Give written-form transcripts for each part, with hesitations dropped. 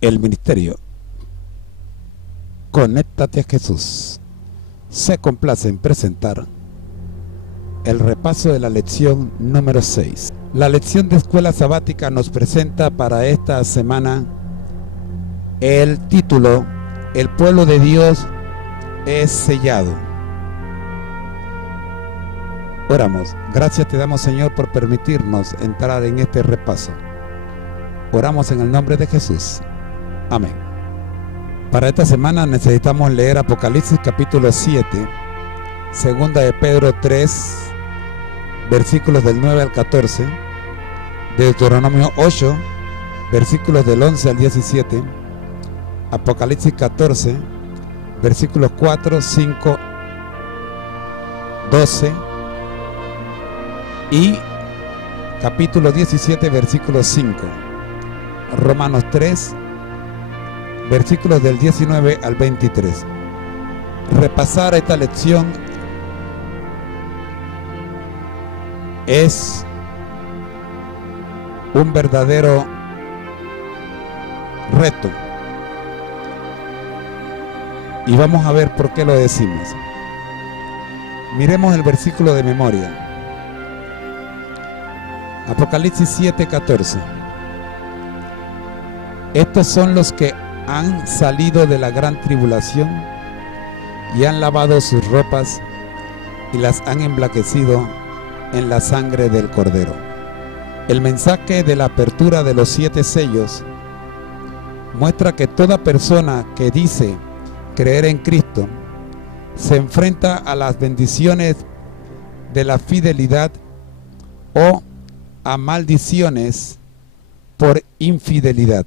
El ministerio Conéctate a Jesús se complace en presentar el repaso de la lección número 6. La lección de escuela sabática nos presenta para esta semana el título El pueblo de Dios es sellado. Oramos. Gracias te damos, Señor, por permitirnos entrar en este repaso. Oramos en el nombre de Jesús. Amén. Para esta semana necesitamos leer Apocalipsis capítulo 7, segunda de Pedro 3, versículos del 9 al 14, Deuteronomio 8, versículos del 11 al 17, Apocalipsis 14, versículos 4, 5, 12 y capítulo 17, versículo 5, Romanos 3, versículos del 19 al 23. Repasar esta lección es un verdadero reto. Y vamos a ver por qué lo decimos. Miremos el versículo de memoria. Apocalipsis 7:14. Estos son los que han salido de la gran tribulación y han lavado sus ropas y las han emblanquecido en la sangre del Cordero. El mensaje de la apertura de los 7 sellos muestra que toda persona que dice creer en Cristo se enfrenta a las bendiciones de la fidelidad o a maldiciones por infidelidad.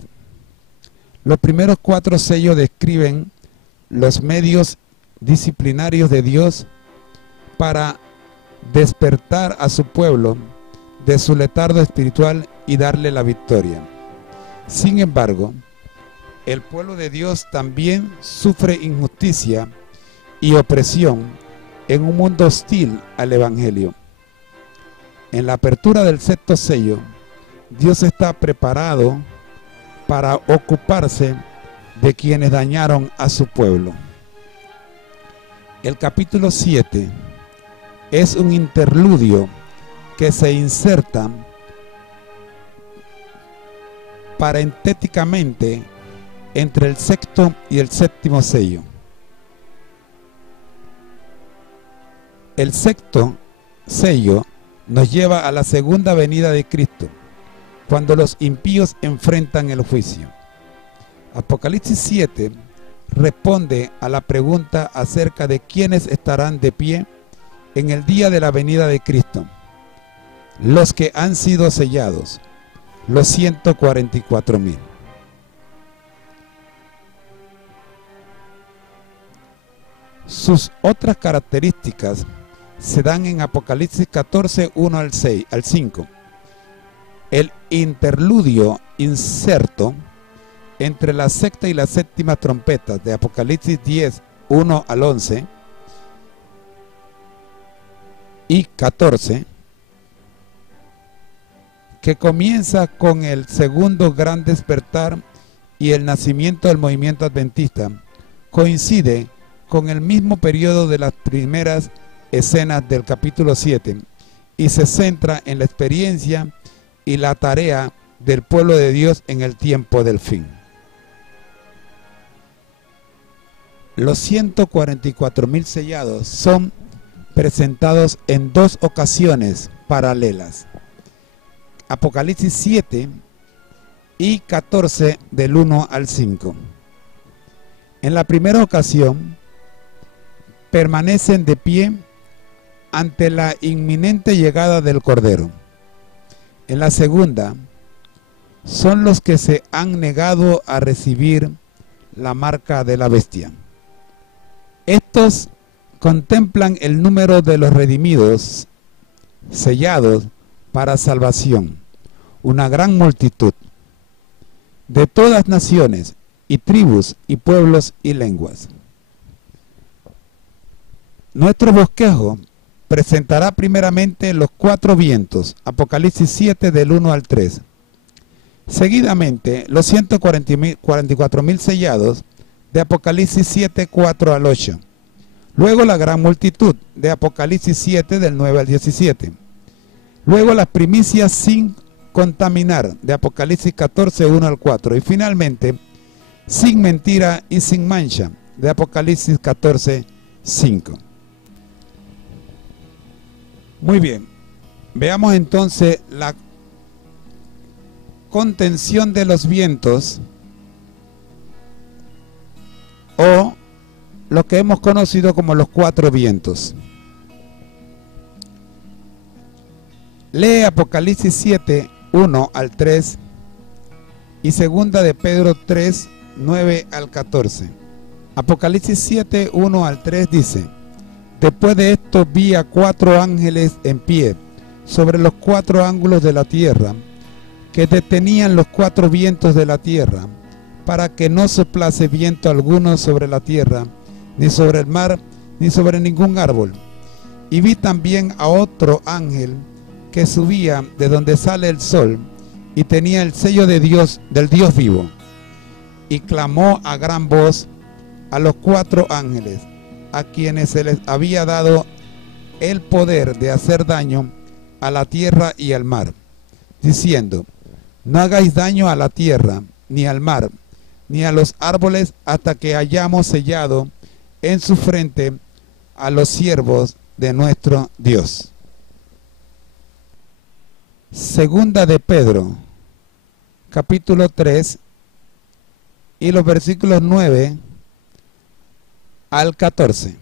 Los primeros 4 sellos describen los medios disciplinarios de Dios para despertar a su pueblo de su letargo espiritual y darle la victoria. Sin embargo, el pueblo de Dios también sufre injusticia y opresión en un mundo hostil al Evangelio. En la apertura del 6º sello, Dios está preparado para ocuparse de quienes dañaron a su pueblo. El capítulo 7 es un interludio que se inserta parentéticamente entre el 6º y el 7º sello. El 6º sello nos lleva a la segunda venida de Cristo, cuando los impíos enfrentan el juicio. Apocalipsis 7 responde a la pregunta acerca de quiénes estarán de pie en el día de la venida de Cristo. Los que han sido sellados, los 144,000. Sus otras características se dan en Apocalipsis 14, 1 al 5. El interludio inserto entre la sexta y la séptima trompetas de Apocalipsis 10, 1 al 11 y 14, que comienza con el segundo gran despertar y el nacimiento del movimiento adventista, coincide con el mismo periodo de las primeras escenas del capítulo 7 y se centra en la experiencia y la tarea del pueblo de Dios en el tiempo del fin. Los 144,000 sellados son presentados en 2 ocasiones paralelas. Apocalipsis 7 y 14 del 1 al 5. En la primera ocasión permanecen de pie ante la inminente llegada del Cordero. En la segunda, son los que se han negado a recibir la marca de la bestia. Estos contemplan el número de los redimidos, sellados para salvación, una gran multitud, de todas naciones y tribus y pueblos y lenguas. Nuestro bosquejo presentará primeramente los 4 vientos, Apocalipsis 7 del 1 al 3, Seguidamente, los 144.000 sellados de Apocalipsis 7, 4 al 8. Luego la gran multitud de Apocalipsis 7, del 9 al 17. Luego las primicias sin contaminar de Apocalipsis 14, 1 al 4. Y finalmente, sin mentira y sin mancha de Apocalipsis 14, 5. Muy bien, veamos entonces la contención de los vientos, o lo que hemos conocido como los 4 vientos. Lee Apocalipsis 7, 1 al 3 y segunda de Pedro 3, 9 al 14. Apocalipsis 7, 1 al 3 dice: después de esto vi a 4 ángeles en pie sobre los 4 ángulos de la tierra, que detenían los 4 vientos de la tierra, para que no soplase viento alguno sobre la tierra, ni sobre el mar, ni sobre ningún árbol. Y vi también a otro ángel que subía de donde sale el sol, y tenía el sello de Dios, del Dios vivo, y clamó a gran voz a los 4 ángeles, a quienes se les había dado el poder de hacer daño a la tierra y al mar, diciendo: no hagáis daño a la tierra, ni al mar, ni a los árboles, hasta que hayamos sellado en su frente a los siervos de nuestro Dios. Segunda de Pedro, capítulo 3, y los versículos 9 al 14.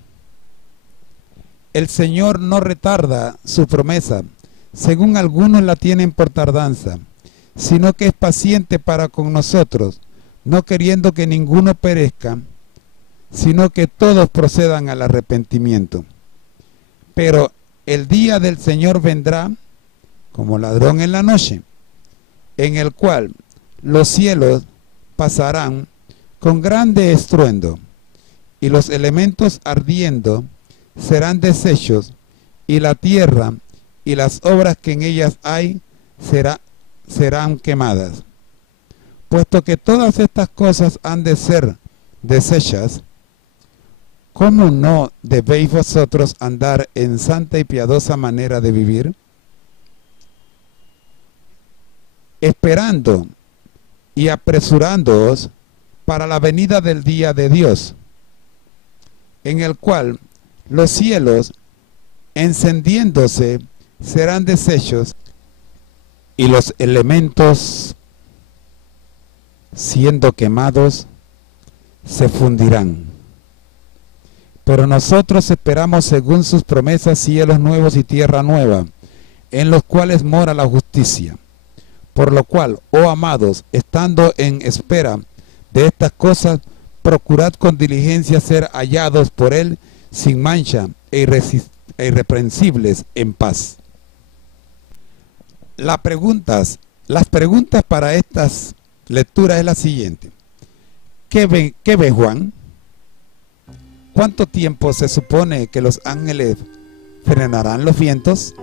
El Señor no retarda su promesa, según algunos la tienen por tardanza, sino que es paciente para con nosotros, no queriendo que ninguno perezca, sino que todos procedan al arrepentimiento. Pero el día del Señor vendrá como ladrón en la noche, en el cual los cielos pasarán con grande estruendo, y los elementos ardiendo serán deshechos, y la tierra y las obras que en ellas hay serán quemadas. Puesto que todas estas cosas han de ser deshechas, ¿cómo no debéis vosotros andar en santa y piadosa manera de vivir? Esperando y apresurándoos para la venida del día de Dios, en el cual los cielos, encendiéndose, serán deshechos, y los elementos, siendo quemados, se fundirán. Pero nosotros esperamos, según sus promesas, cielos nuevos y tierra nueva, en los cuales mora la justicia. Por lo cual, oh amados, estando en espera de estas cosas, procurad con diligencia ser hallados por Él sin mancha e irreprensibles en paz. Las preguntas para estas lecturas es la siguiente. ¿Qué ve Juan? ¿Cuánto tiempo se supone que los ángeles frenarán los vientos?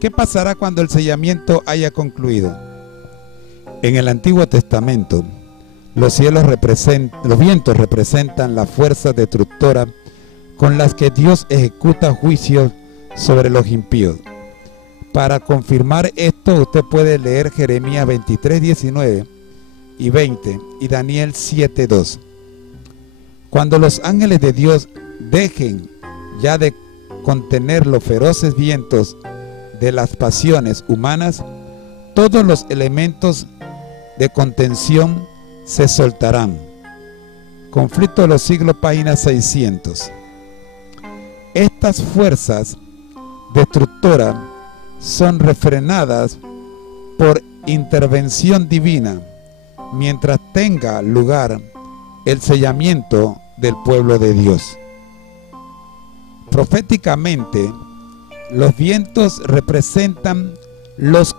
¿Qué pasará cuando el sellamiento haya concluido? En el Antiguo Testamento, los vientos representan la fuerza destructora con las que Dios ejecuta juicios sobre los impíos. Para confirmar esto, usted puede leer Jeremías 23, 19 y 20 y Daniel 7, 2. Cuando los ángeles de Dios dejen ya de contener los feroces vientos de las pasiones humanas, todos los elementos de contención se soltarán. Conflicto de los siglos, página 600. Estas fuerzas destructoras son refrenadas por intervención divina mientras tenga lugar el sellamiento del pueblo de Dios. Proféticamente, los vientos representan los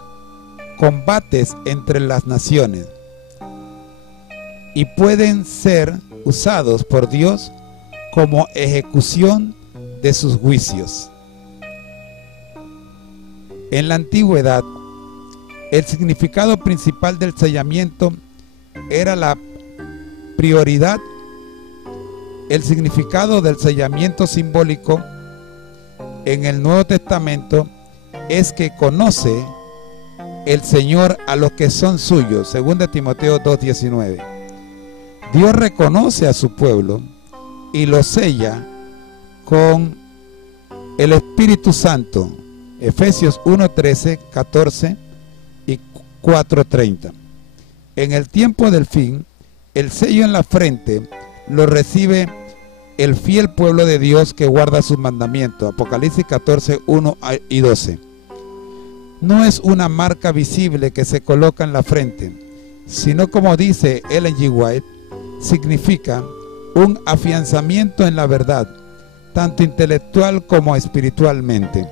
combates entre las naciones y pueden ser usados por Dios como ejecución de sus juicios. En la antigüedad, El significado principal del sellamiento era la prioridad. El significado del sellamiento simbólico en el Nuevo Testamento es que conoce el Señor a los que son suyos, 2 Timoteo 2:19. Dios reconoce a su pueblo y lo sella con el Espíritu Santo, Efesios 1:13, 14 y 4:30. En el tiempo del fin, el sello en la frente lo recibe el fiel pueblo de Dios que guarda sus mandamientos, Apocalipsis 14, 1 y 12. No es una marca visible que se coloca en la frente, sino, como dice Ellen G. White, significa un afianzamiento en la verdad, tanto intelectual como espiritualmente,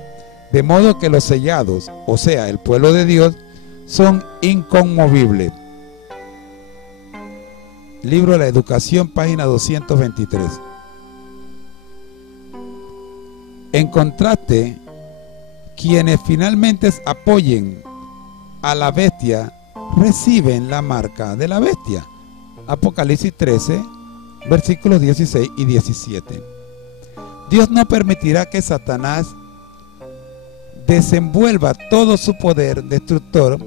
de modo que los sellados, o sea, el pueblo de Dios, son inconmovibles. Libro de la Educación, página 223. En contraste, quienes finalmente apoyen a la bestia reciben la marca de la bestia. Apocalipsis 13, versículos 16 y 17. Dios no permitirá que Satanás desenvuelva todo su poder destructor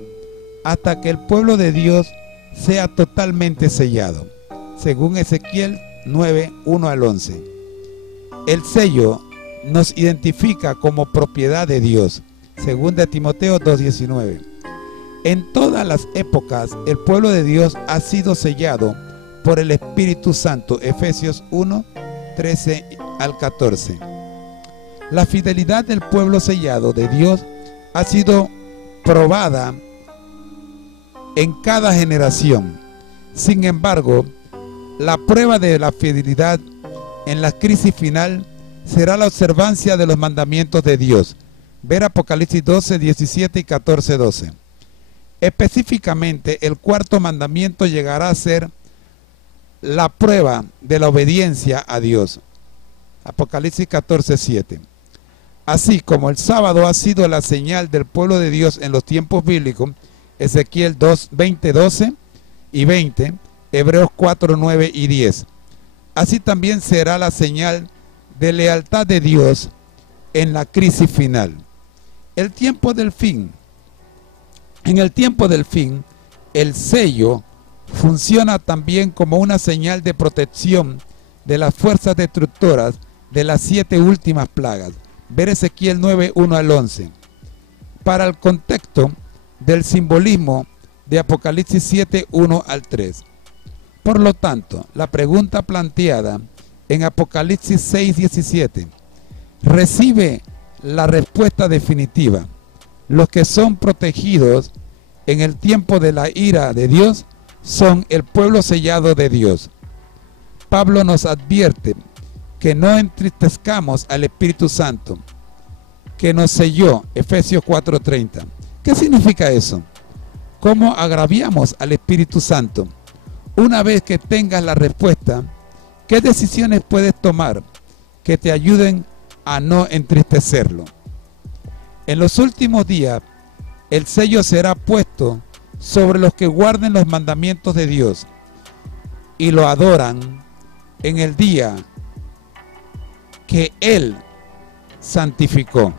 hasta que el pueblo de Dios sea totalmente sellado, según Ezequiel 9, 1 al 11. El sello nos identifica como propiedad de Dios, según Timoteo 2:19. En todas las épocas el pueblo de Dios ha sido sellado por el Espíritu Santo, Efesios 1, 13 al 14. La fidelidad del pueblo sellado de Dios ha sido probada en cada generación. Sin embargo, la prueba de la fidelidad en la crisis final será la observancia de los mandamientos de Dios. Ver Apocalipsis 12, 17 y 14, 12. Específicamente, el cuarto mandamiento llegará a ser la prueba de la obediencia a Dios. Apocalipsis 14, 7. Así como el sábado ha sido la señal del pueblo de Dios en los tiempos bíblicos, Ezequiel 2, 20, 12 y 20, Hebreos 4, 9 y 10. Así también será la señal de lealtad de Dios en la crisis final. El tiempo del fin. En el tiempo del fin, el sello funciona también como una señal de protección de las fuerzas destructoras de las 7 últimas plagas. Ver Ezequiel 9, 1 al 11. Para el contexto del simbolismo de Apocalipsis 7, 1 al 3. Por lo tanto, la pregunta planteada en Apocalipsis 6, 17 recibe la respuesta definitiva. Los que son protegidos en el tiempo de la ira de Dios son el pueblo sellado de Dios. Pablo nos advierte que no entristezcamos al Espíritu Santo, que nos selló, Efesios 4:30. ¿Qué significa eso? ¿Cómo agraviamos al Espíritu Santo? Una vez que tengas la respuesta, ¿qué decisiones puedes tomar que te ayuden a no entristecerlo? En los últimos días, el sello será puesto sobre los que guarden los mandamientos de Dios y lo adoran en el día que Él santificó.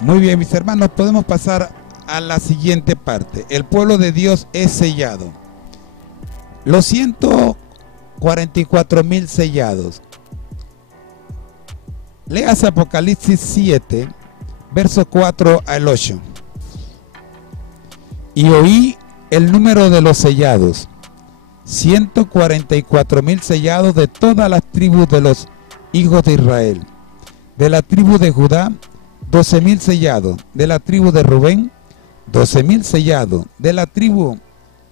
Muy bien, mis hermanos, podemos pasar a la siguiente parte. El pueblo de Dios es sellado. Los 144,000 sellados. Leas Apocalipsis 7, versos 4 al 8. Y oí el número de los sellados. 144,000 sellados de todas las tribus de los hijos de Israel. De la tribu de Judá, 12,000 sellados. De la tribu de Rubén, 12,000 sellados. De la tribu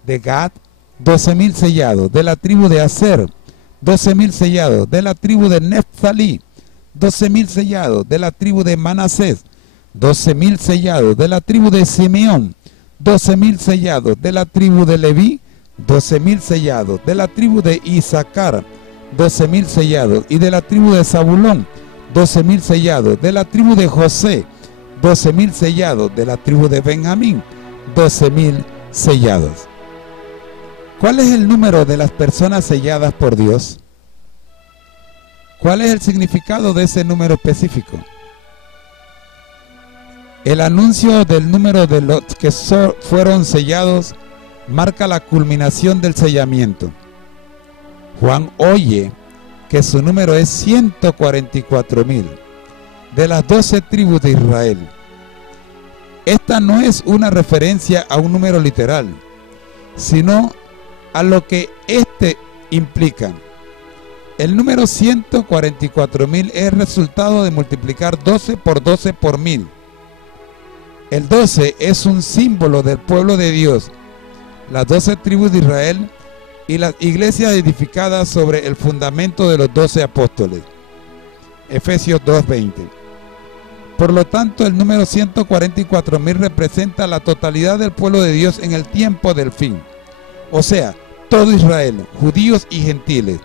de Gad, 12,000 sellados. De la tribu de Aser, 12,000 sellados. De la tribu de Neftalí, 12,000 sellados. De la tribu de Manasés, 12,000 sellados. De la tribu de Simeón, 12,000 sellados. De la tribu de Leví, 12,000 sellados. De la tribu de Isaacar, 12,000 sellados. Y de la tribu de Zabulón, 12,000 sellados. De la tribu de José, 12.000 sellados. De la tribu de Benjamín, 12.000 sellados. ¿Cuál es el número de las personas selladas por Dios? ¿Cuál es el significado de ese número específico? El anuncio del número de los que fueron sellados marca la culminación del sellamiento. Juan oye que su número es 144.000 de las 12 tribus de Israel. Esta no es una referencia a un número literal, sino a lo que este implica. El número 144.000 es el resultado de multiplicar 12 por 12 por 1000. El 12 es un símbolo del pueblo de Dios, las 12 tribus de Israel y las iglesias edificadas sobre el fundamento de los 12 apóstoles. Efesios 2:20. Por lo tanto, el número 144.000 representa la totalidad del pueblo de Dios en el tiempo del fin. O sea, todo Israel, judíos y gentiles,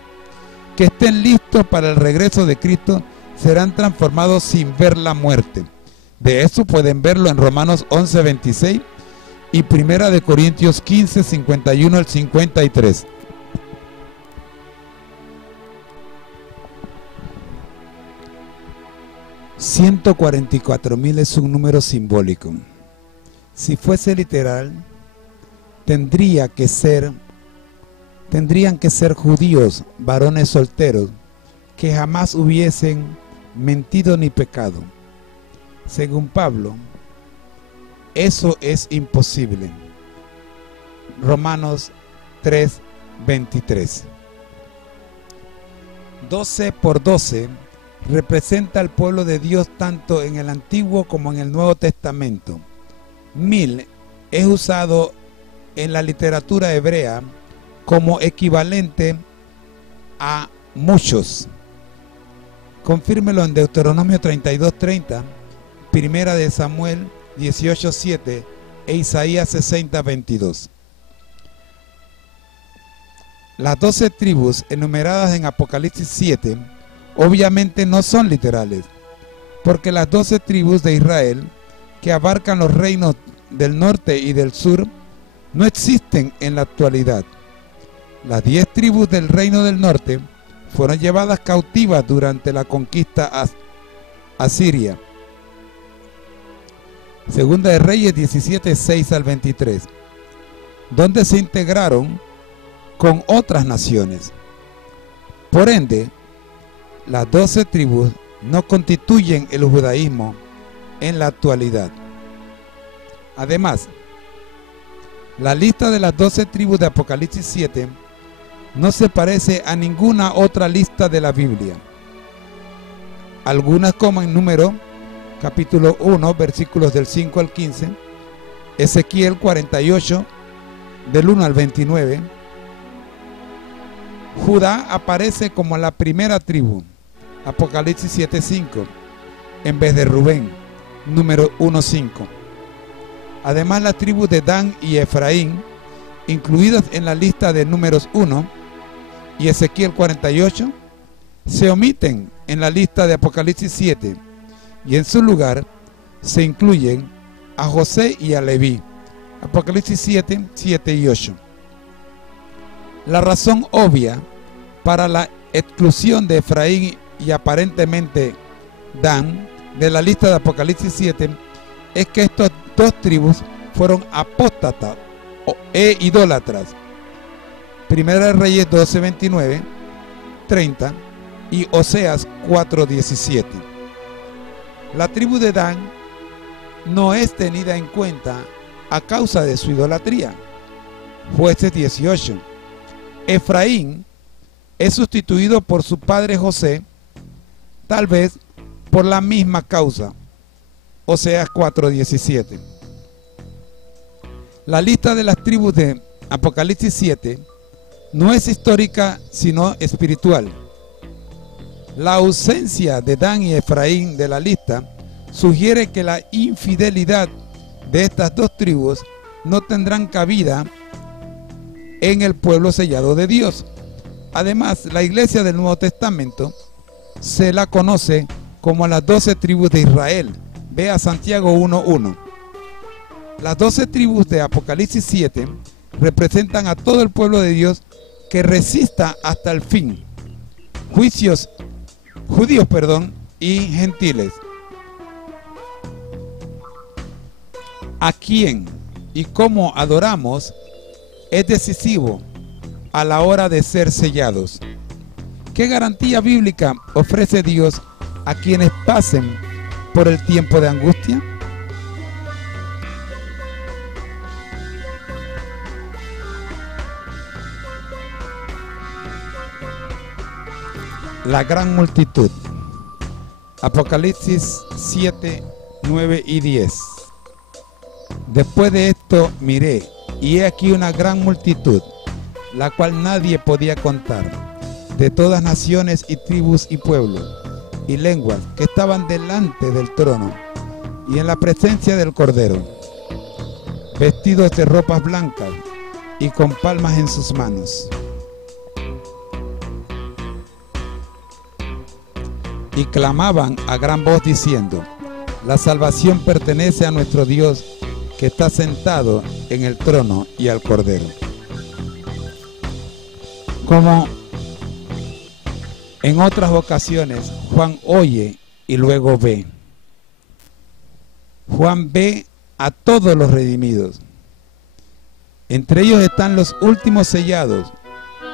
que estén listos para el regreso de Cristo, serán transformados sin ver la muerte. De eso pueden verlo en Romanos 11:26 y 1 Corintios 15:51 al 53. $144.000 es un número simbólico. Si fuese literal, tendrían que ser judíos, varones solteros, que jamás hubiesen mentido ni pecado. Según Pablo, eso es imposible. Romanos 3:23. 12 por 12 representa al pueblo de Dios tanto en el Antiguo como en el Nuevo Testamento. 1000 es usado en la literatura hebrea como equivalente a muchos. Confírmelo en Deuteronomio 32:30, Primera de Samuel 18:7 e Isaías 60:22. Las 12 tribus enumeradas en Apocalipsis 7 obviamente no son literales, porque las 12 tribus de Israel, que abarcan los reinos del norte y del sur, no existen en la actualidad. Las 10 tribus del reino del norte fueron llevadas cautivas durante la conquista asiria. Segunda de Reyes 17:6 al 23, donde se integraron con otras naciones. Por ende, las 12 tribus no constituyen el judaísmo en la actualidad. Además, la lista de las 12 tribus de Apocalipsis 7 no se parece a ninguna otra lista de la Biblia. Algunas, como en Número capítulo 1, versículos del 5 al 15, Ezequiel 48, del 1 al 29, Judá aparece como la primera tribu, Apocalipsis 7:5, en vez de Rubén, Número 1:5. Además, las tribus de Dan y Efraín, incluidas en la lista de Números 1 y Ezequiel 48, se omiten en la lista de Apocalipsis 7, y en su lugar se incluyen a José y a Leví, Apocalipsis 7, 7 y 8. La razón obvia para la exclusión de Efraín y aparentemente Dan de la lista de Apocalipsis 7 es que estas dos tribus fueron apóstatas e idólatras. Primera de Reyes 12:29, 30 y Oseas 4:17. La tribu de Dan no es tenida en cuenta a causa de su idolatría. Jueces 18. Efraín es sustituido por su padre José, tal vez por la misma causa. Oseas 4:17. La lista de las tribus de Apocalipsis 7 no es histórica sino espiritual. La ausencia de Dan y Efraín de la lista sugiere que la infidelidad de estas dos tribus no tendrán cabida en el pueblo sellado de Dios. Además, la iglesia del Nuevo Testamento se la conoce como las 12 tribus de Israel, Vea Santiago 1:1. Las 12 tribus de Apocalipsis 7 representan a todo el pueblo de Dios que resista hasta el fin. Judíos, y gentiles. A quién y cómo adoramos es decisivo a la hora de ser sellados. ¿Qué garantía bíblica ofrece Dios a quienes pasen por el tiempo de angustia? La gran multitud. Apocalipsis 7, 9 y 10. Después de esto miré, y he aquí una gran multitud, la cual nadie podía contar, de todas naciones y tribus y pueblos y lenguas, que estaban delante del trono y en la presencia del Cordero, vestidos de ropas blancas y con palmas en sus manos. Y clamaban a gran voz diciendo: la salvación pertenece a nuestro Dios, que está sentado en el trono y al Cordero. Como en otras ocasiones, Juan oye y luego ve. Juan ve a todos los redimidos. Entre ellos están los últimos sellados,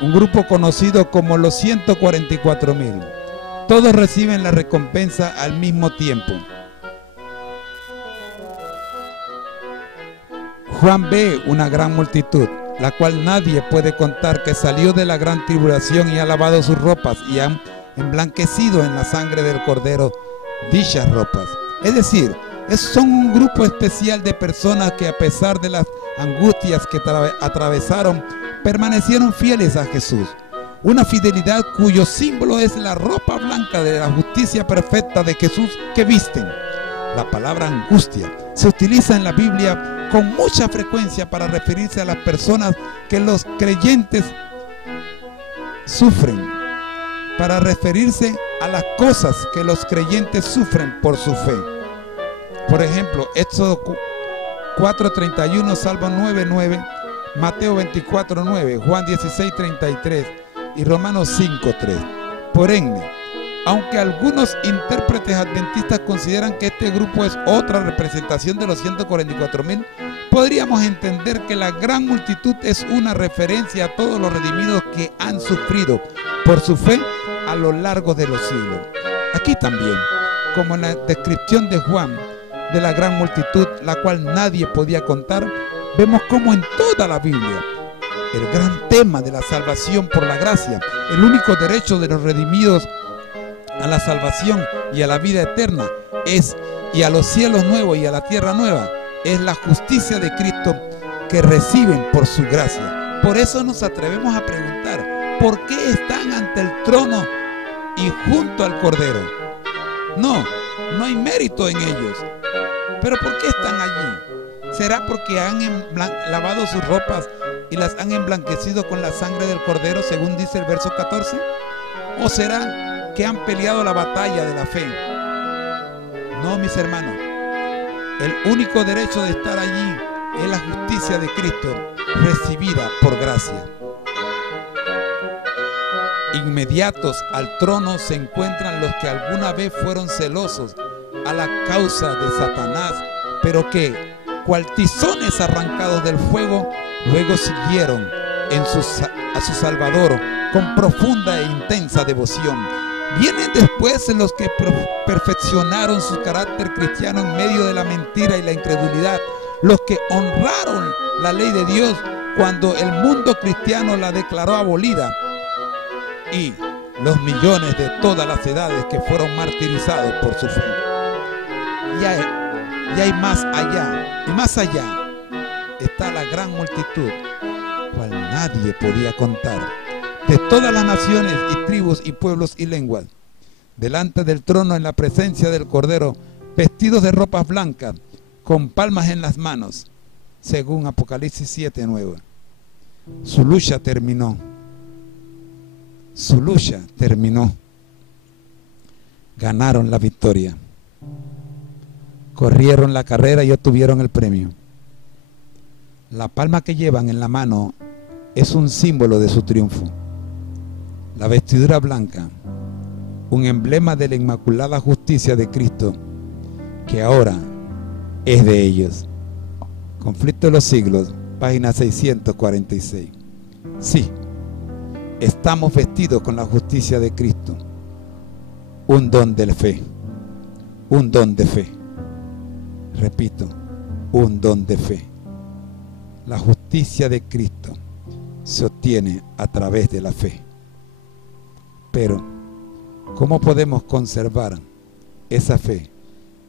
un grupo conocido como los 144,000. Todos reciben la recompensa al mismo tiempo. Juan ve una gran multitud, la cual nadie puede contar, que salió de la gran tribulación y ha lavado sus ropas y han emblanquecido en la sangre del Cordero dichas ropas. Es decir, son un grupo especial de personas que, a pesar de las angustias que atravesaron, permanecieron fieles a Jesús. Una fidelidad cuyo símbolo es la ropa blanca de la justicia perfecta de Jesús que visten. La palabra angustia se utiliza en la Biblia con mucha frecuencia para referirse a las personas que los creyentes sufren, para referirse a las cosas que los creyentes sufren por su fe. Por ejemplo, Éxodo 4:31, Salmo 9:9, Mateo 24:9, Juan 16:33 y Romanos 5:3. Por ende, aunque algunos intérpretes adventistas consideran que este grupo es otra representación de los 144,000, podríamos entender que la gran multitud es una referencia a todos los redimidos que han sufrido por su fe a lo largo de los siglos. Aquí también, como en la descripción de Juan de la gran multitud, la cual nadie podía contar, vemos como en toda la Biblia el gran tema de la salvación por la gracia, el único derecho de los redimidos a la salvación y a la vida eterna y a los cielos nuevos y a la tierra nueva, es la justicia de Cristo que reciben por su gracia. Por eso nos atrevemos a preguntar: ¿por qué están ante el trono y junto al Cordero? No hay mérito en ellos. ¿Pero por qué están allí? ¿Será porque han lavado sus ropas y las han emblanquecido con la sangre del Cordero, según dice el verso 14? ¿O será que han peleado la batalla de la fe? No, mis hermanos. El único derecho de estar allí es la justicia de Cristo, recibida por gracia. Inmediatos al trono se encuentran los que alguna vez fueron celosos a la causa de Satanás, pero que, cual tizones arrancados del fuego, luego siguieron a su Salvador con profunda e intensa devoción. Vienen después los que perfeccionaron su carácter cristiano en medio de la mentira y la incredulidad, los que honraron la ley de Dios cuando el mundo cristiano la declaró abolida, y los millones de todas las edades que fueron martirizados por su fe. Y hay más allá, y más allá está la gran multitud, cual nadie podía contar, de todas las naciones y tribus y pueblos y lenguas, delante del trono en la presencia del Cordero, vestidos de ropas blancas, con palmas en las manos, según Apocalipsis 7:9. Su lucha terminó. Su lucha terminó. Ganaron la victoria. corrieron la carrera y obtuvieron el premio. La palma que llevan en la mano es un símbolo de su triunfo. La vestidura blanca, un emblema de la inmaculada justicia de Cristo, que ahora es de ellos. Conflicto de los siglos, página 646. Sí, estamos vestidos con la justicia de Cristo, un don de fe, un don de fe. Repito, un don de fe. La justicia de Cristo se obtiene a través de la fe. Pero, ¿cómo podemos conservar esa fe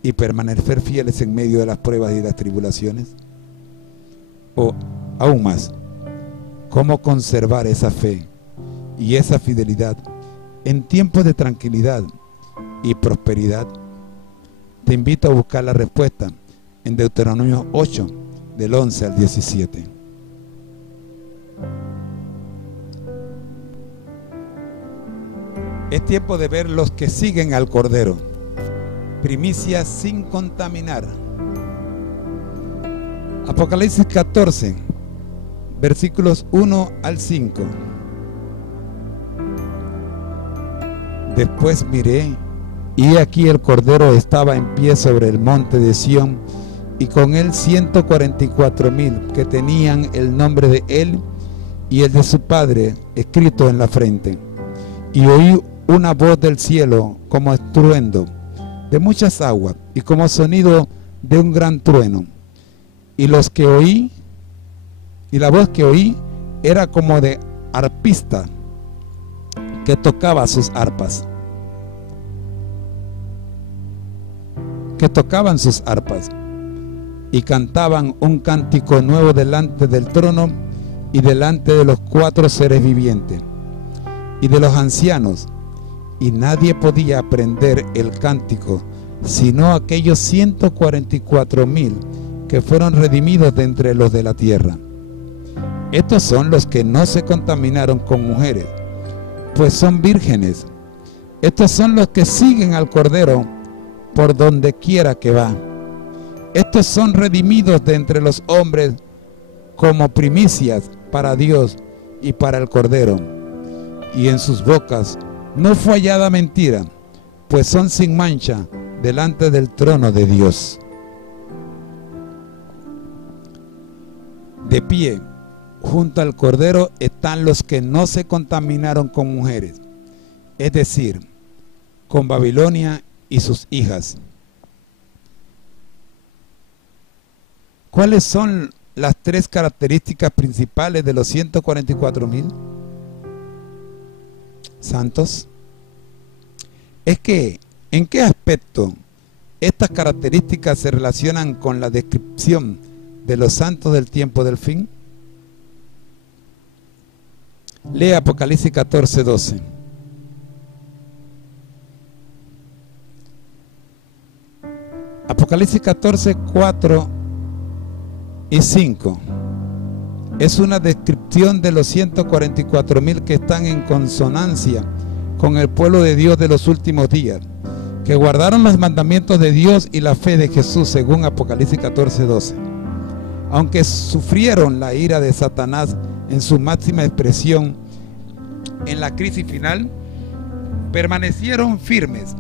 y permanecer fieles en medio de las pruebas y las tribulaciones? O, aún más, ¿cómo conservar esa fe y esa fidelidad en tiempos de tranquilidad y prosperidad? Te invito a buscar la respuesta en Deuteronomio 8, del 11 al 17. Es tiempo de ver los que siguen al Cordero, primicias sin contaminar. Apocalipsis 14, versículos 1 al 5. Después miré, y aquí el Cordero estaba en pie sobre el monte de Sión, y con él 144,000 que tenían el nombre de él y el de su Padre escrito en la frente. Y oí una voz del cielo como estruendo de muchas aguas y como sonido de un gran trueno. Y la voz que oí era como de arpista que tocaba sus arpas. Que tocaban sus arpas y cantaban un cántico nuevo delante del trono y delante de los 4 seres vivientes y de los ancianos, y nadie podía aprender el cántico sino aquellos 144,000 que fueron redimidos de entre los de la tierra. Estos son los que no se contaminaron con mujeres, pues son vírgenes. Estos son los que siguen al Cordero por donde quiera que va. Estos son redimidos de entre los hombres como primicias para Dios y para el Cordero. Y en sus bocas no fue hallada mentira, pues son sin mancha delante del trono de Dios. De pie, junto al Cordero, están los que no se contaminaron con mujeres, es decir, con Babilonia y sus hijas. ¿Cuáles son las 3 características principales de los 144,000 santos? Es que, ¿en qué aspecto estas características se relacionan con la descripción de los santos del tiempo del fin? Lee Apocalipsis 14, 12. Apocalipsis 14, 4 y 5 es una descripción de los 144,000 que están en consonancia con el pueblo de Dios de los últimos días, que guardaron los mandamientos de Dios y la fe de Jesús, según Apocalipsis 14, 12. Aunque sufrieron la ira de Satanás en su máxima expresión en la crisis final, permanecieron firmes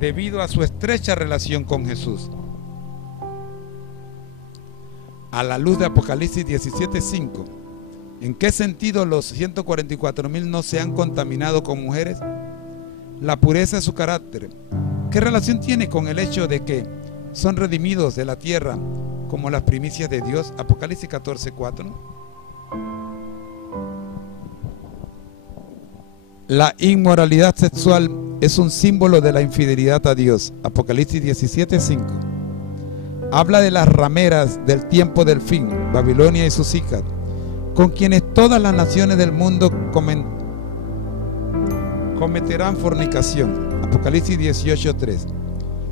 debido a su estrecha relación con Jesús. A la luz de Apocalipsis 17:5, ¿en qué sentido los 144,000 no se han contaminado con mujeres? La pureza de su carácter, ¿qué relación tiene con el hecho de que son redimidos de la tierra como las primicias de Dios? Apocalipsis 14:4. La inmoralidad sexual es un símbolo de la infidelidad a Dios. Apocalipsis 17:5. Habla de las rameras del tiempo del fin, Babilonia y sus hijas, con quienes todas las naciones del mundo cometerán fornicación. Apocalipsis 18:3.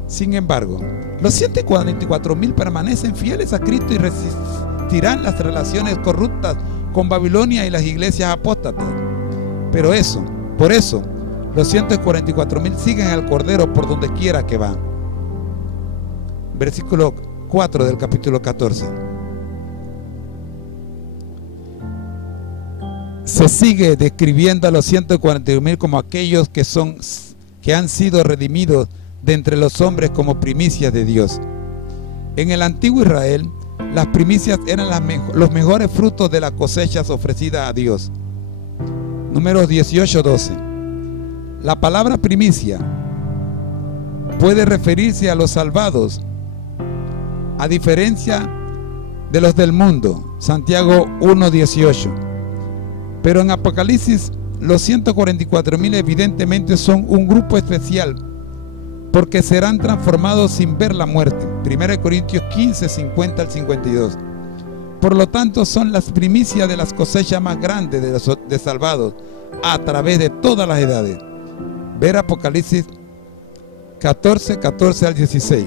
Sin embargo, los 144,000 permanecen fieles a Cristo y resistirán las relaciones corruptas con Babilonia y las iglesias apóstatas. Por eso, los 144,000 siguen al Cordero por donde quiera que va. versículo 4 del capítulo 14. Se sigue describiendo a los 141,000 como aquellos que han sido redimidos de entre los hombres como primicias de Dios. En el antiguo Israel, las primicias eran los mejores frutos de las cosechas ofrecidas a Dios. Números 18:12. La palabra primicia puede referirse a los salvados, a diferencia de los del mundo. Santiago 1:18. Pero en Apocalipsis, los 144,000 evidentemente son un grupo especial, porque serán transformados sin ver la muerte. 1 Corintios 15, 50 al 52. Por lo tanto, son las primicias de las cosechas más grandes de salvados a través de todas las edades. Ver Apocalipsis 14, 14 al 16.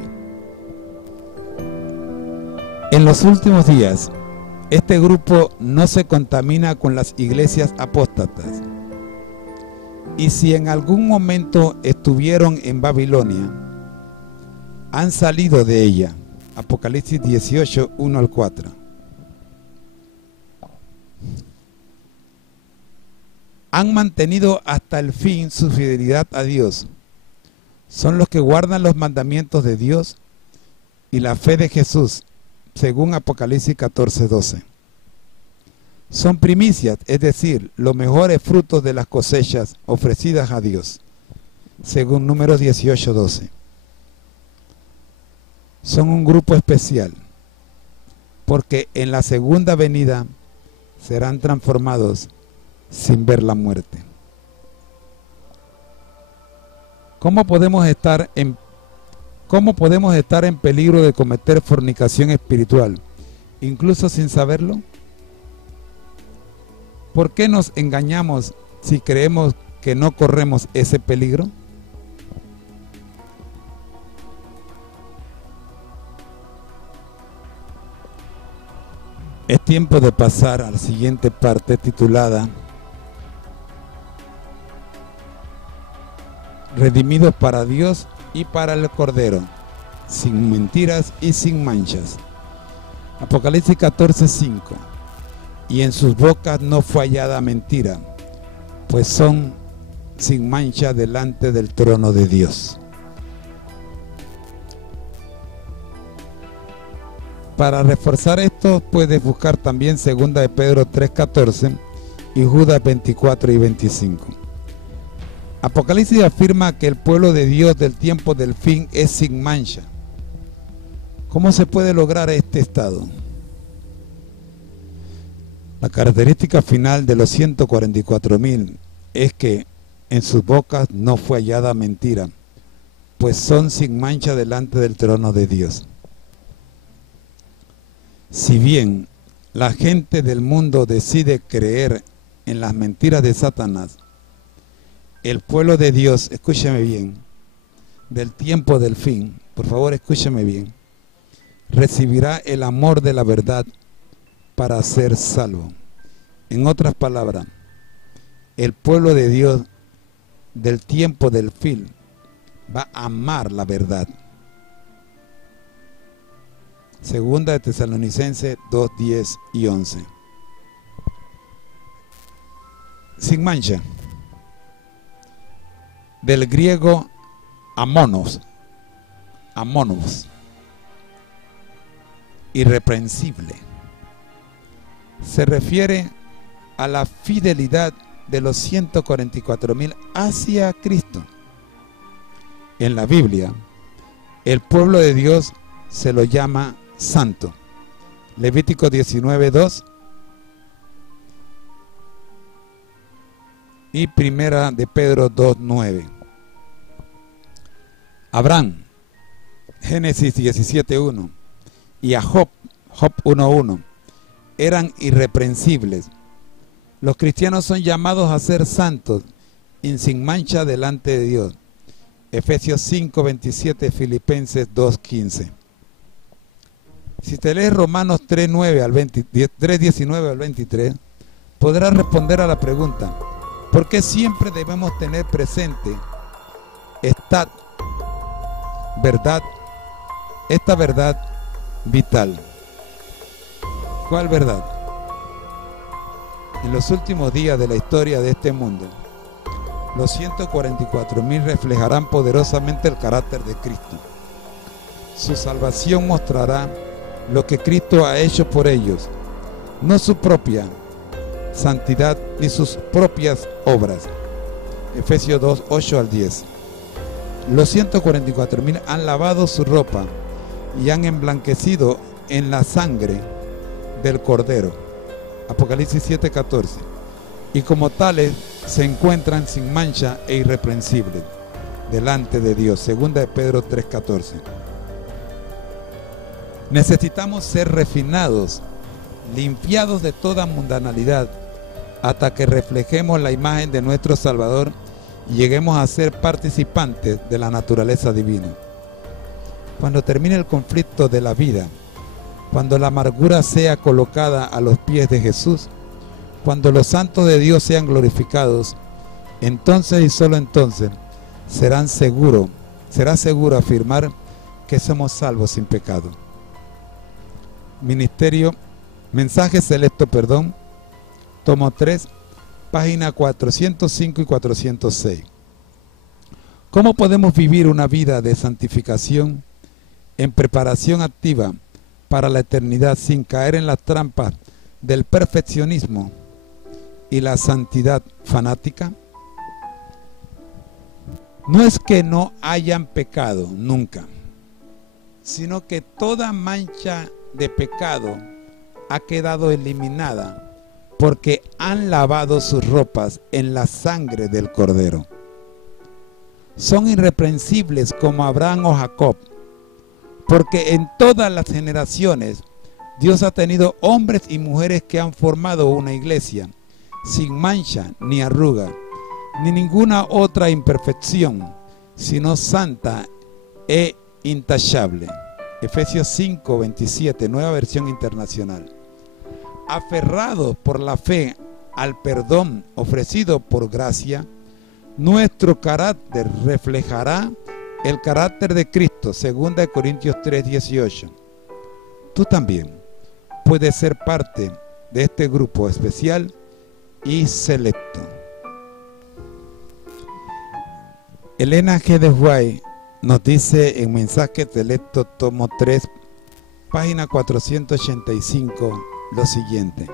En los últimos días, este grupo no se contamina con las iglesias apóstatas. Y si en algún momento estuvieron en Babilonia, han salido de ella. Apocalipsis 18, 1 al 4. Han mantenido hasta el fin su fidelidad a Dios. Son los que guardan los mandamientos de Dios y la fe de Jesús, según Apocalipsis 14, 12. Son primicias, es decir, los mejores frutos de las cosechas ofrecidas a Dios, según Números 18, 12. Son un grupo especial, porque en la segunda venida serán transformados sin ver la muerte. ¿Cómo podemos estar en peligro de cometer fornicación espiritual, incluso sin saberlo? ¿Por qué nos engañamos si creemos que no corremos ese peligro? Es tiempo de pasar a la siguiente parte titulada Redimidos para Dios y para el Cordero, sin mentiras y sin manchas. Apocalipsis 14, 5. Y en sus bocas no fue hallada mentira, pues son sin mancha delante del trono de Dios. Para reforzar esto, puedes buscar también 2 de Pedro 3:14 y Judas 24 y 25. Apocalipsis afirma que el pueblo de Dios del tiempo del fin es sin mancha. ¿Cómo se puede lograr este estado? La característica final de los 144,000 es que en sus bocas no fue hallada mentira, pues son sin mancha delante del trono de Dios. Si bien la gente del mundo decide creer en las mentiras de Satanás, el pueblo de Dios, escúcheme bien, del tiempo del fin, por favor escúcheme bien, recibirá el amor de la verdad para ser salvo. En otras palabras, el pueblo de Dios del tiempo del fin va a amar la verdad. Segunda de Tesalonicenses 2, 10 y 11. Sin mancha. Del griego amonos. Irreprensible. Se refiere a la fidelidad de los 144,000 hacia Cristo. En la Biblia, el pueblo de Dios se lo llama santo. Levítico 19:2 y Primera de Pedro 2:9. Abraham, Génesis 17:1 y a Job 1:1 eran irreprensibles. Los cristianos son llamados a ser santos y sin mancha delante de Dios. Efesios 5:27, Filipenses 2:15. Si te lees Romanos 3:19 al 23, podrás responder a la pregunta: ¿por qué siempre debemos tener presente esta verdad esta verdad vital. ¿Cuál verdad? En los últimos días de la historia de este mundo, los 144,000 reflejarán poderosamente el carácter de Cristo. Su salvación mostrará lo que Cristo ha hecho por ellos, no su propia santidad ni sus propias obras. Efesios 2, 8 al 10. Los 144,000 han lavado su ropa y han emblanquecido en la sangre del Cordero. Apocalipsis 7, 14. Y como tales se encuentran sin mancha e irreprensibles delante de Dios. Segunda de Pedro 3, 14. Necesitamos ser refinados, limpiados de toda mundanalidad, hasta que reflejemos la imagen de nuestro Salvador y lleguemos a ser participantes de la naturaleza divina. Cuando termine el conflicto de la vida, cuando la amargura sea colocada a los pies de Jesús, cuando los santos de Dios sean glorificados, entonces y solo entonces será seguro afirmar que somos salvos sin pecado. Mensaje selecto, tomo 3, página 405 y 406. ¿Cómo podemos vivir una vida de santificación en preparación activa para la eternidad sin caer en las trampas del perfeccionismo y la santidad fanática? No es que no hayan pecado nunca, sino que toda mancha de pecado ha quedado eliminada porque han lavado sus ropas en la sangre del Cordero. Son irreprensibles como Abraham o Jacob, porque en todas las generaciones Dios ha tenido hombres y mujeres que han formado una iglesia sin mancha ni arruga, ni ninguna otra imperfección, sino santa e intachable. Efesios 5, 27, Nueva Versión Internacional. Aferrados por la fe al perdón ofrecido por gracia, nuestro carácter reflejará el carácter de Cristo. 2 Corintios 3, 18. Tú también puedes ser parte de este grupo especial y selecto. Elena G. de White nos dice en Mensaje Selecto, tomo 3, página 485, lo siguiente: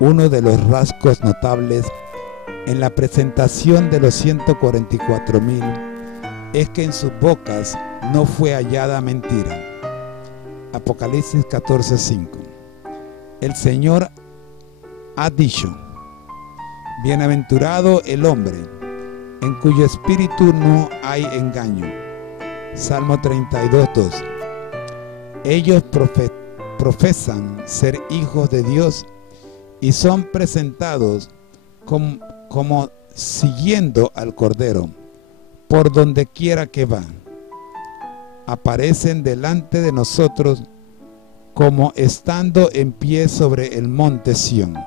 uno de los rasgos notables en la presentación de los 144,000 es que en sus bocas no fue hallada mentira. Apocalipsis 14, 5. El Señor ha dicho: bienaventurado el hombre en cuyo espíritu no hay engaño. Salmo 32, 2. Ellos profesan ser hijos de Dios y son presentados como siguiendo al Cordero por donde quiera que va. Aparecen delante de nosotros como estando en pie sobre el monte Sión,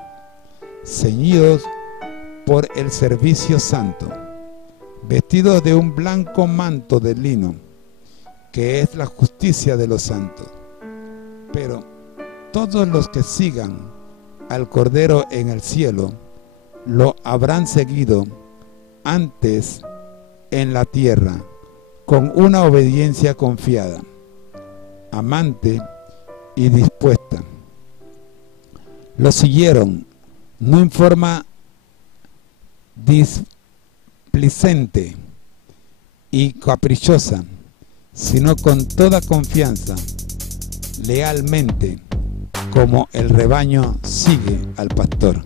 ceñidos por el servicio santo, vestidos de un blanco manto de lino, que es la justicia de los santos. Pero todos los que sigan al Cordero en el cielo lo habrán seguido antes en la tierra con una obediencia confiada, amante y dispuesta. Lo siguieron no en forma displicente y caprichosa, sino con toda confianza, lealmente, como el rebaño sigue al pastor.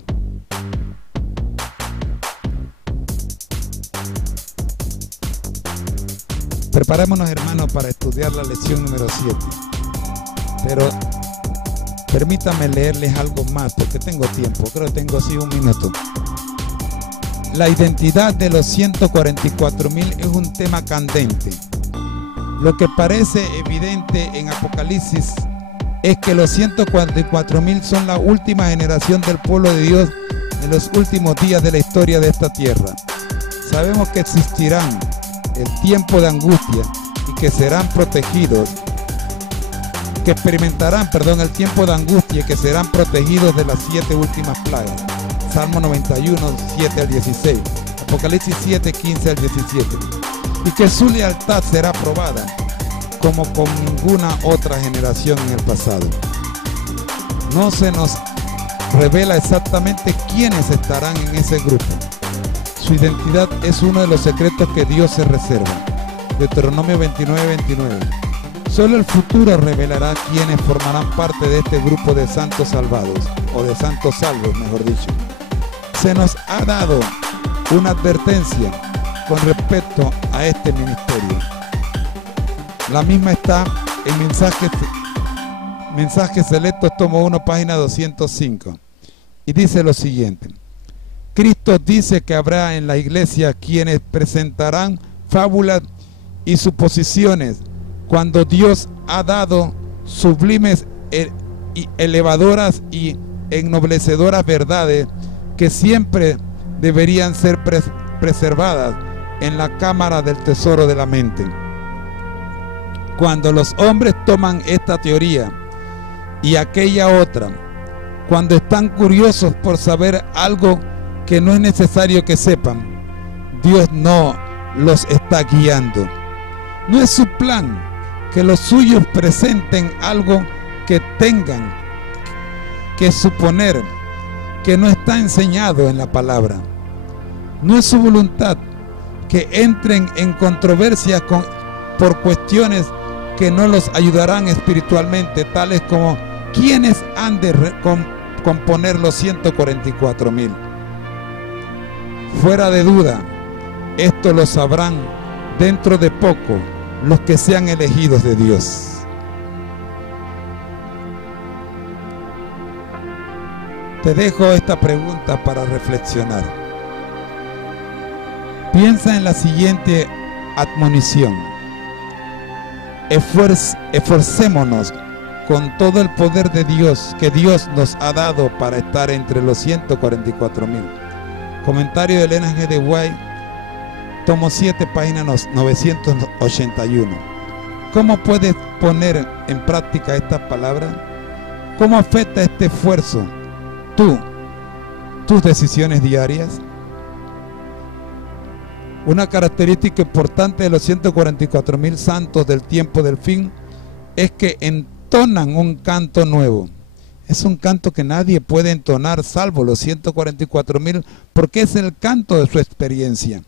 Preparémonos, hermanos, para estudiar la lección número 7. Pero permítame leerles algo más, porque tengo tiempo, creo que tengo así un minuto. La identidad de los 144,000 es un tema candente. Lo que parece evidente en Apocalipsis es que los 144,000 son la última generación del pueblo de Dios en los últimos días de la historia de esta tierra. Sabemos que existirán el tiempo de angustia que serán protegidos, que experimentarán, el tiempo de angustia y que serán protegidos de las 7 últimas plagas. Salmo 91, 7 al 16. Apocalipsis 7, 15 al 17. Y que su lealtad será probada como con ninguna otra generación en el pasado. No se nos revela exactamente quiénes estarán en ese grupo. Su identidad es uno de los secretos que Dios se reserva. Deuteronomio 29, 29. Solo el futuro revelará quiénes formarán parte de este grupo de santos salvados, o de santos salvos, mejor dicho. Se nos ha dado una advertencia con respecto a este ministerio. La misma está en Mensajes Selectos, tomo 1, página 205. Y dice lo siguiente: Cristo dice que habrá en la iglesia quienes presentarán fábulas y suposiciones cuando Dios ha dado sublimes, elevadoras y ennoblecedoras verdades que siempre deberían ser preservadas en la cámara del tesoro de la mente. Cuando los hombres toman esta teoría y aquella otra, cuando están curiosos por saber algo que no es necesario que sepan, Dios no los está guiando. No es su plan que los suyos presenten algo que tengan que suponer que no está enseñado en la palabra. No es su voluntad que entren en controversia por cuestiones que no los ayudarán espiritualmente, tales como quiénes han de componer los 144,000. Fuera de duda, esto lo sabrán dentro de poco los que sean elegidos de Dios. Te dejo esta pregunta para reflexionar. Piensa en la siguiente admonición: esforcémonos con todo el poder de Dios que Dios nos ha dado para estar entre los 144,000. Comentario de Elena G. de White, tomo 7, página 981. ¿Cómo puedes poner en práctica esta palabra? ¿Cómo afecta este esfuerzo tus decisiones diarias? Una característica importante de los 144,000 santos del tiempo del fin es que entonan un canto nuevo. Es un canto que nadie puede entonar salvo los 144,000, porque es el canto de su experiencia.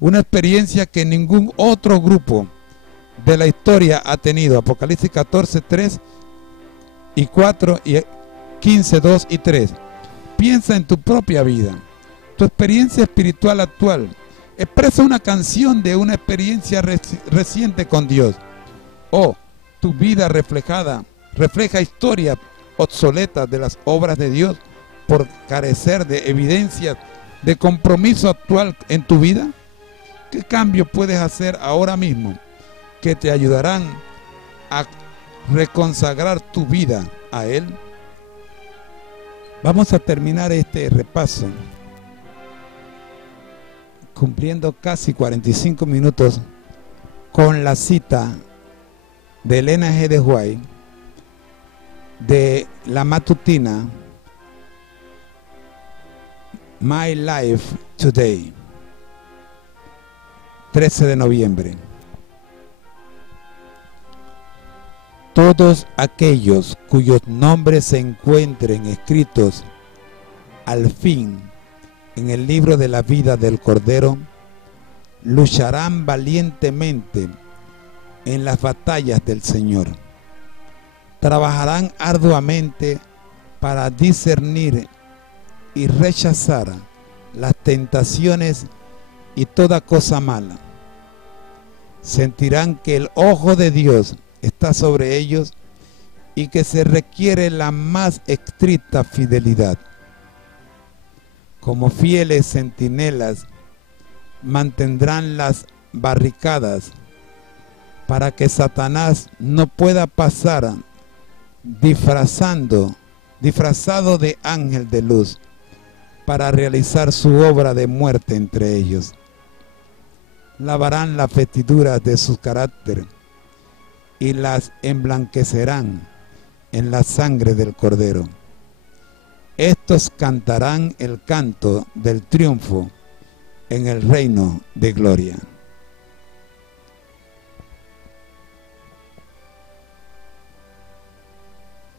Una experiencia que ningún otro grupo de la historia ha tenido. Apocalipsis 14, 3 y 4 y 15, 2 y 3. Piensa en tu propia vida, tu experiencia espiritual actual. Expresa una canción de una experiencia reciente con Dios. O tu vida refleja historias obsoletas de las obras de Dios por carecer de evidencias de compromiso actual en tu vida. ¿Qué cambio puedes hacer ahora mismo que te ayudarán a reconsagrar tu vida a Él? Vamos a terminar este repaso cumpliendo casi 45 minutos con la cita de Elena G. de White de la matutina My Life Today, 13 de noviembre. Todos aquellos cuyos nombres se encuentren escritos al fin en el libro de la vida del Cordero, lucharán valientemente en las batallas del Señor. Trabajarán arduamente para discernir y rechazar las tentaciones y toda cosa mala. Sentirán que el ojo de Dios está sobre ellos y que se requiere la más estricta fidelidad. Como fieles centinelas, mantendrán las barricadas para que Satanás no pueda pasar disfrazado de ángel de luz para realizar su obra de muerte entre ellos. Lavarán las vestiduras de su carácter y las emblanquecerán en la sangre del Cordero. Estos cantarán el canto del triunfo en el reino de gloria.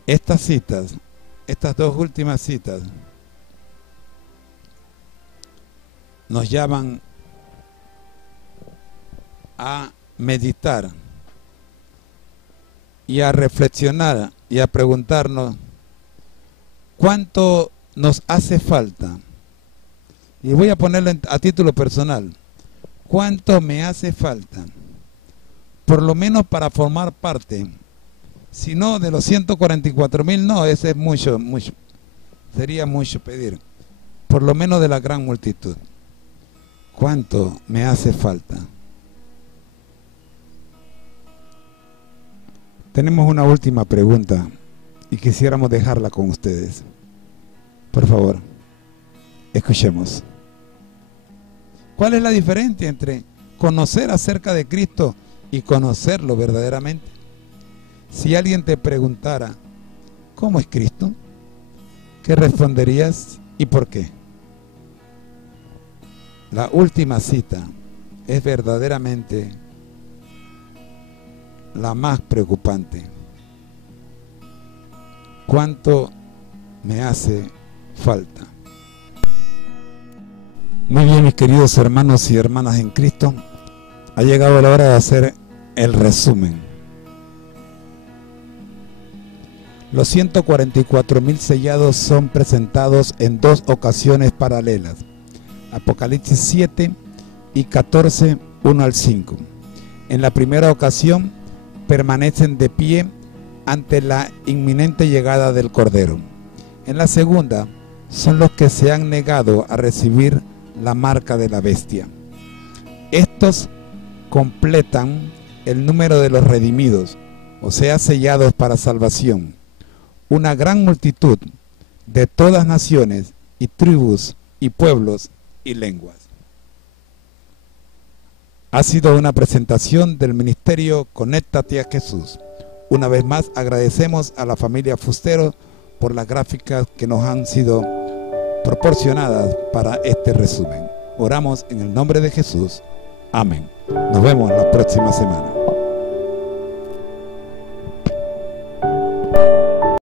Estas citas, estas dos últimas citas, nos llaman a meditar y a reflexionar y a preguntarnos cuánto nos hace falta. Y voy a ponerlo a título personal. ¿Cuánto me hace falta? Por lo menos para formar parte. Si no, de los 144,000, no, ese es mucho. Sería mucho pedir. Por lo menos de la gran multitud. ¿Cuánto me hace falta? Tenemos una última pregunta y quisiéramos dejarla con ustedes. Por favor, escuchemos. ¿Cuál es la diferencia entre conocer acerca de Cristo y conocerlo verdaderamente? Si alguien te preguntara, ¿cómo es Cristo?, ¿qué responderías y por qué? La última cita es verdaderamente la más preocupante. ¿Cuánto me hace falta? Muy bien, mis queridos hermanos y hermanas en Cristo, ha llegado la hora de hacer el resumen. Los 144,000 sellados son presentados en dos ocasiones paralelas, Apocalipsis 7 y 14, 1 al 5. En la primera ocasión permanecen de pie ante la inminente llegada del Cordero. En la segunda son los que se han negado a recibir la marca de la bestia. Estos completan el número de los redimidos, o sea, sellados para salvación. Una gran multitud de todas naciones y tribus y pueblos y lenguas. Ha sido una presentación del ministerio Conéctate a Jesús. Una vez más agradecemos a la familia Fustero por las gráficas que nos han sido proporcionadas para este resumen. Oramos en el nombre de Jesús. Amén. Nos vemos la próxima semana.